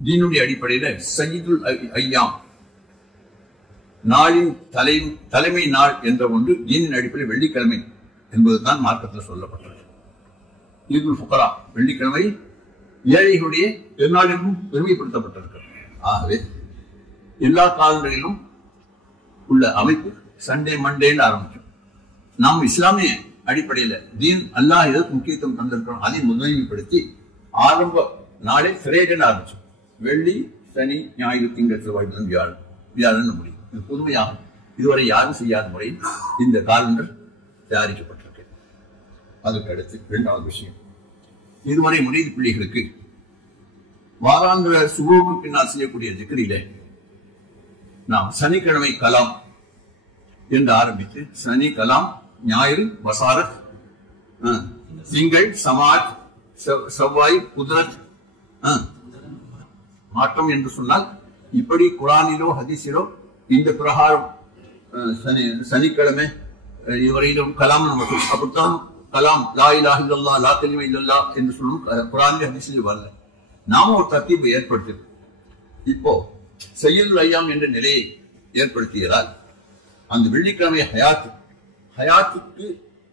தீனுடைய அடிப்படையில சையீதுல் ஐயாம், நாளின் தலைமை நாள் என்ற ஒன்று தீனின் அடிப்படையில் வெள்ளிக்கிழமை என்பதுதான் மார்க்கத்தில் சொல்லப்பட்டது. ஈதுல் ஃபுகரா, வெள்ளிக்கிழமை ஏழைகளுடைய பெருநாள் என்றும் பெருமைப்படுத்தப்பட்டிருக்கிறது. ஆகவே எல்லா காலங்களிலும் உள்ள அமைப்பு சண்டே மண்டேன்னு ஆரம்பிக்கும். நாம் இஸ்லாமிய அடிப்படையில் தீன் அல்லாஹ் எதற்கு முக்கியத்துவம் தந்திருக்கிறோம் அதை முதன்மைப்படுத்தி ஆரம்ப நாளை ஃப்ரைடேன்னு ஆரம்பிச்சோம். வெள்ளி, சனி, ஞாயிறு, திங்கள், செவ்வாய், புதன், வியாழன் முடியும். இது புதுமையாகும். இதுவரை யாரும் செய்யாத முறையில் இந்த காலண்டர் தயாரிக்கப்பட்டிருக்கு. அதுக்கு அடுத்து இரண்டாவது விஷயம், இதுவரை முறையீடு பிள்ளைகளுக்கு வாராந்திர சுபுவுக்கு பின்னால் செய்யக்கூடிய ஜிக்ரிலே நாம் சனிக்கிழமை கலாம் என்று ஆரம்பித்து சனி கலாம், ஞாயிறு பசாரத், திங்கள் சமாஜ், செவ்வாய் குதிரத் மாற்றம் என்று சொன்னால் இப்படி குரானிலோ ஹதீஸிலோ இந்த பிரகாரம் சனிக்கிழமை இதுவரையிலும் கலாம் நமக்கு அப்படித்தான் கலாம் லா இலாஹ இல்லல்லாஹ் லா கலிமா இல்லல்லாஹ் என்று சொல்லும் குரானிலே ஹதீஸில் வரல. நாம ஒரு தர்த்தீபை ஏற்படுத்தியிருக்கோம். இப்போ சையதுல் ஐயாம் என்ற நிலையை ஏற்படுத்தியதால் அந்த வெள்ளிக்கிழமை ஹயாத்துக்கு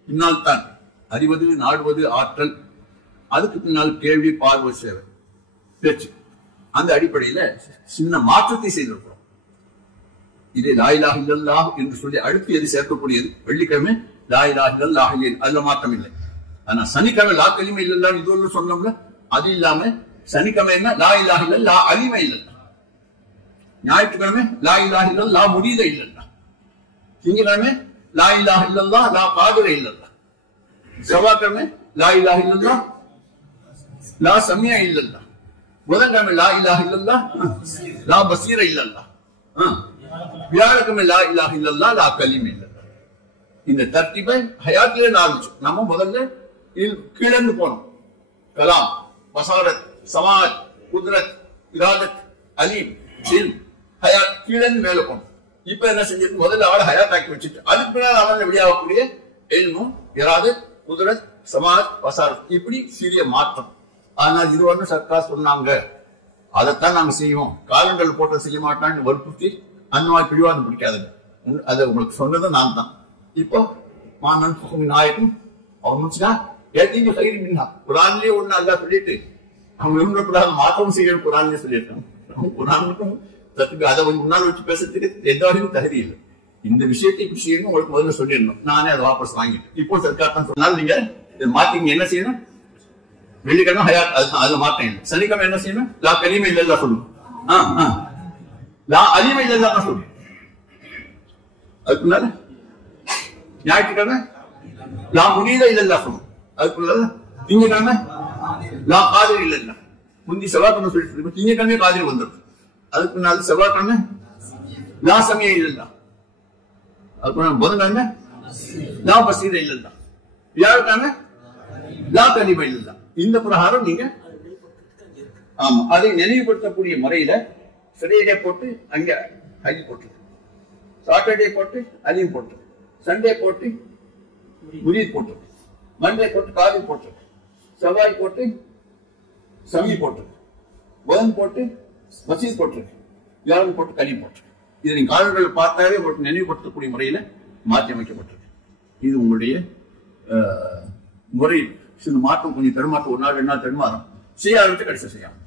பின்னால் தான் அறிவது, நாடுவது, ஆற்றல், அதுக்கு பின்னால் கேள்வி, பார்வை, சேவை, பேச்சு. அந்த அடிப்படையில சின்ன மாற்றத்தை செய்திருக்கிறோம். இதை லா இலாஹ இல்லல்லாஹ் என்று சொல்லி அடுத்து எது சேர்க்கக்கூடியது வெள்ளிக்கிழமை லா இலாஹ இல்லல்லாஹ், அதுல மாற்றம் இல்லை. ஆனா சனிக்கிழமை லா கலிமா இல்லல்லாஹ் இது ஒன்று சொன்னோம்ல, அது இல்லாம சனிக்கிழமை என்ன லா இலாஹ இல்லல்லாஹ் லா அலிமா இல்லல்லாஹ், ஞாயிற்றுக்கிழமை லா இலாஹ இல்லல்லாஹ் லா முரீத இல்லல்லாஹ், திங்கட்கிழமை லா இலாஹ இல்லல்லாஹ் லா காதிர இல்லல்லாஹ், செவ்வாய்க்கிழமை லா இலாஹ இல்லல்லாஹ் லா சமியா இல்லல்லாஹ், புதன்கிழமை லா இலாஹ இல்லல்லாஹ் லா பசீர இல்லல்லாஹ், வியாழக்கிழமை லா இலாஹ இல்லல்லாஹ் லா கலிமா இல்லல்லாஹ். இந்த தர்த்தீபை ஹயாத்திலே ஆரம்பிச்சோம். நம்ம முதல்ல கீழந்து போனோம். கலாம், பசாரத், சமாஜ், குத்ரத், இராதத், அலீம், சில், ஹயாத், கீழந்து மேல போனோம். இப்ப என்ன செஞ்சிருக்கு, முதல்ல அவளை ஹயாத் ஆக்கி வச்சுட்டு அதுக்கு பின்னால் அவன் வெளியாகக்கூடிய எல்மும், இராதத், குத்ரத், சமாஜ், பசாரத், இப்படி சிறிய மாற்றம். ஆனால் இது வந்து சர்க்கார் சொன்னாங்க, அதைத்தான் நாங்க செய்வோம், காலண்டர் போட்ட செய்ய மாட்டான்னு வற்புறுத்தி அந்த மாதிரி பிடிவாதம் பிடிக்காதுங்க. அதை உங்களுக்கு சொன்னது நான் தான். இப்போ நாயக்கும் அவன் முடிச்சுனா ஏத்தீங்க சைடுனா குரான்லயே ஒண்ணு அல்லா சொல்லிட்டு அவங்க விரும்பக்கூடாது மாற்றம் செய்யணும் குரான்லயே சொல்லியிருக்காங்க. குரானுக்கும் அதை முன்னால் வச்சு பேசுறதுக்கு எந்த வரைக்கும் தகுதி இல்லை. இந்த விஷயத்தை இப்படி செய்யணும் உங்களுக்கு முதல்ல சொல்லிடணும். நானே அதை வாபஸ் வாங்கிட்டேன். இப்போ சர்க்கார் தான் சொன்னால் நீங்க மாத்தீங்க என்ன செய்யணும், வெள்ளிக்கிழமை ஹயாத் அதுல மாற்றம் இல்லை. சனிக்கிழமை என்ன செய்யணும், லா கலிமா இல்லல்லா சொல்லணும், லா அலிமா இல்லல்லா தான் சொல்லணும். அதுக்குனால ஞாயிற்றுக்கிழமை லா முரீத இல்லல்லா சொல்லணும். அதுக்குள்ள திங்கக்கிழமை லா காதிர் இல்லல்லா, முந்தி செவ்வாய்க்கிழமை சொல்லிட்டு திங்கக்கிழமை காதிர் வந்துடும். அதுக்கு முன்னாடி செவ்வாய்க்கிழமை லா சமய இல்லல்லா, அதுக்கு புதன்கிழமை லா பசீர இல்லல்லா, வியாழக்கிழமை லா கலிமா இல்லல்லா. இந்த பிரகாரம் நீங்க ஆமா அதை நினைவுபடுத்தக்கூடிய முறையில ஃப்ரைடே போட்டு அங்க ஹஜ் போட்டு, சாட்டர்டே போட்டு அலீம் போட்டு, சண்டே போட்டு முரீத் போட்டு, மண்டே போட்டு காதிர் போட்டு, செவ்வாய் போட்டு சமி போட்டு, புதன் போட்டு மசீத் போட்டு, வியாழன் போட்டு கலி போட்டு. இதை நீங்க காலங்கள் பார்த்தாலே உங்களுக்கு நினைவுபடுத்தக்கூடிய முறையில மாற்றி அமைக்கப்பட்டிருக்கு. இது உங்களுடைய முறை. சில மாற்றம் கொஞ்சம் தடுமாற்றம், ஒரு நாள் 2 நாள் தடுமாறும், செய்ய ஆரம்பிச்சு கடைசி செய்யலாம்.